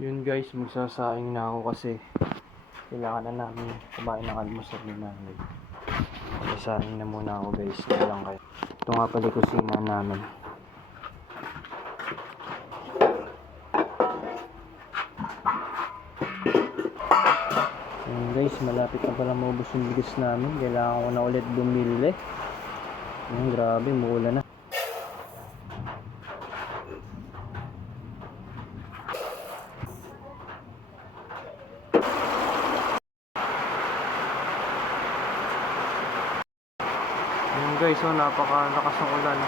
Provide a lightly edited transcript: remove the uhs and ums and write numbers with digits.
Yun guys, magsasaing na ako kasi kailangan na namin kumain ng almusal ni nanay. Magsasaing na muna ako guys, na lang kayo. Ito nga pala kusina namin. Ayun guys, malapit na pala maubos yung bigas namin. Kailangan ko na ulit bumili. Ayun, grabe, umuulan na. Ayun guys, napakalakas ng ulan.